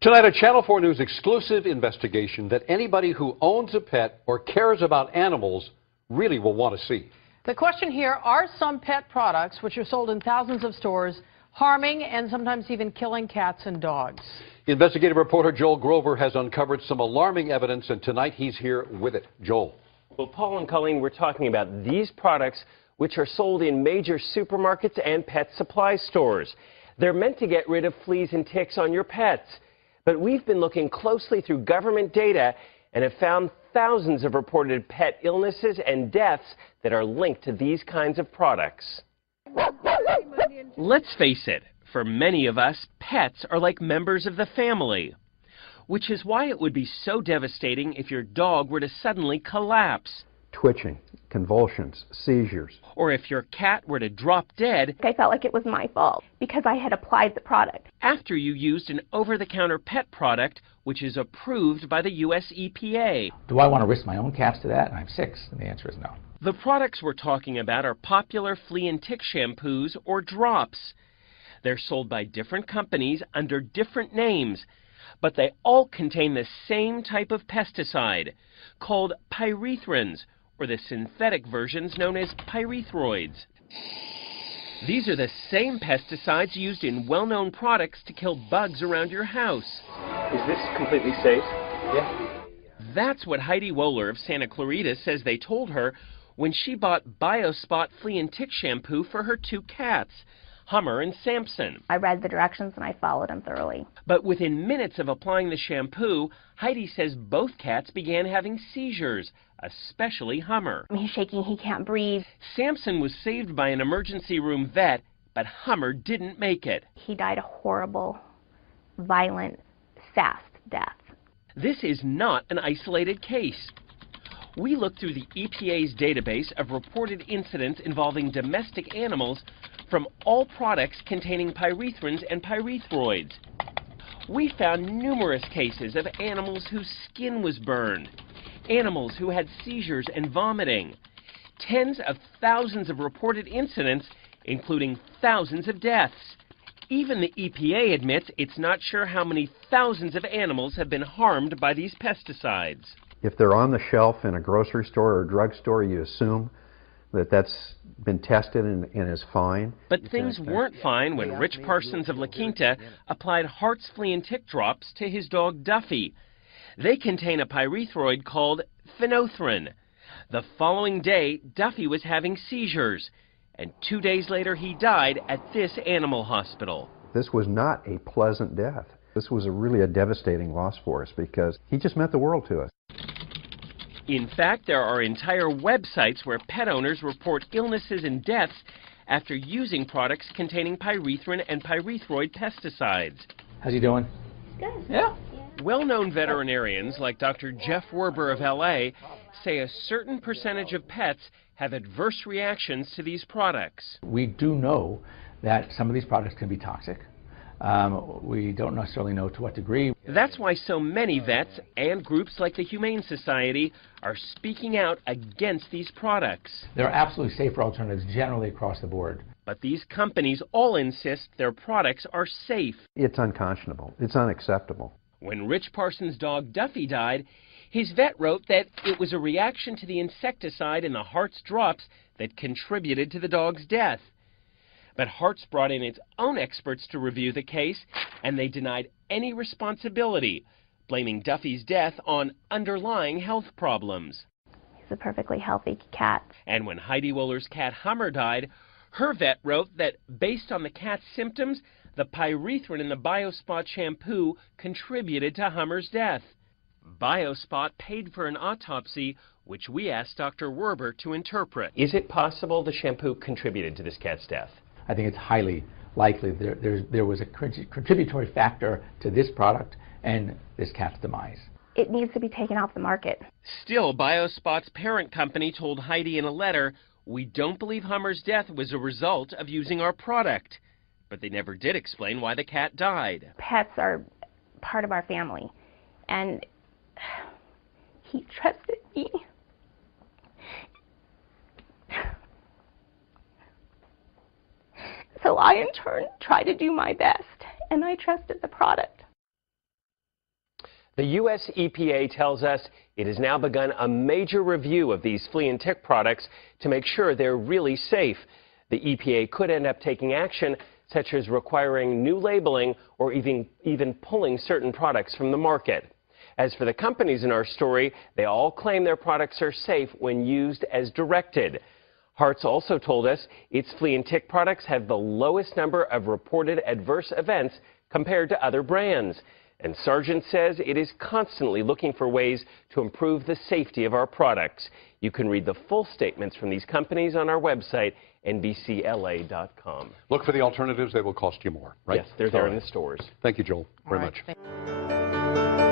Tonight, a Channel 4 News exclusive investigation that anybody who owns a pet or cares about animals really will want to see. The question here, are some pet products, which are sold in thousands of stores, harming and sometimes even killing cats and dogs? Investigative reporter Joel Grover has uncovered some alarming evidence, and tonight he's here with it. Joel. Well, Paul and Colleen, we're talking about these products which are sold in major supermarkets and pet supply stores. They're meant to get rid of fleas and ticks on your pets. But we've been looking closely through government data and have found thousands of reported pet illnesses and deaths that are linked to these kinds of products. Let's face it, for many of us, pets are like members of the family, which is why it would be so devastating if your dog were to suddenly collapse. Twitching, convulsions, seizures. Or if your cat were to drop dead. I felt like it was my fault because I had applied the product. After you used an over-the-counter pet product which is approved by the U.S. EPA. Do I want to risk my own cats to that? And I'm 6, and the answer is no. The products we're talking about are popular flea and tick shampoos or drops. They're sold by different companies under different names, but they all contain the same type of pesticide called pyrethrins, or the synthetic versions known as pyrethroids. These are the same pesticides used in well-known products to kill bugs around your house. Is this completely safe? Yeah. That's what Heidi Wohler of Santa Clarita says they told her when she bought BioSpot flea and tick shampoo for her 2 cats, Hummer and Samson. I read the directions and I followed them thoroughly. But within minutes of applying the shampoo, Heidi says both cats began having seizures, especially Hummer. He's shaking, he can't breathe. Samson was saved by an emergency room vet, but Hummer didn't make it. He died a horrible, violent, fast death. This is not an isolated case. We looked through the EPA's database of reported incidents involving domestic animals from all products containing pyrethrins and pyrethroids. We found numerous cases of animals whose skin was burned, animals who had seizures and vomiting, tens of thousands of reported incidents, including thousands of deaths. Even the EPA admits it's not sure how many thousands of animals have been harmed by these pesticides. If they're on the shelf in a grocery store or a drugstore, you assume that that's been tested and is fine. But things weren't fine when Rich Parsons of La Quinta applied Hart's flea and tick drops to his dog Duffy. They contain a pyrethroid called phenanthrene. The following day, Duffy was having seizures, and 2 days later he died at this animal hospital. This was not a pleasant death. This was really a devastating loss for us because he just meant the world to us. In fact, there are entire websites where pet owners report illnesses and deaths after using products containing pyrethrin and pyrethroid pesticides. How's he doing? Good. Yeah. Well-known veterinarians like Dr. Jeff Werber of LA say a certain percentage of pets have adverse reactions to these products. We do know that some of these products can be toxic. We don't necessarily know to what degree. That's why so many vets and groups like the Humane Society are speaking out against these products. There are absolutely safer alternatives generally across the board. But these companies all insist their products are safe. It's unconscionable. It's unacceptable. When Rich Parsons' dog Duffy died, his vet wrote that it was a reaction to the insecticide in the Hart's drops that contributed to the dog's death. But Hart's brought in its own experts to review the case, and they denied any responsibility, blaming Duffy's death on underlying health problems. He's a perfectly healthy cat. And when Heidi Wohler's cat Hummer died, her vet wrote that based on the cat's symptoms, the pyrethrin in the BioSpot shampoo contributed to Hummer's death. BioSpot paid for an autopsy, which we asked Dr. Werber to interpret. Is it possible the shampoo contributed to this cat's death? I think it's highly likely there was a contributory factor to this product and this cat's demise. It needs to be taken off the market. Still, BioSpot's parent company told Heidi in a letter, "We don't believe Hummer's death was a result of using our product." But they never did explain why the cat died. Pets are part of our family, and he trusted me. So I, in turn, tried to do my best, and I trusted the product. The U.S. EPA tells us it has now begun a major review of these flea and tick products to make sure they're really safe. The EPA could end up taking action, such as requiring new labeling or even pulling certain products from the market. As for the companies in our story, they all claim their products are safe when used as directed. Hartz also told us its flea and tick products have the lowest number of reported adverse events compared to other brands. And Sargent says it is constantly looking for ways to improve the safety of our products. You can read the full statements from these companies on our website, NBCLA.com. Look for the alternatives. They will cost you more, right? Yes, they're there in the stores. Thank you, Joel, very All right, much. thank you.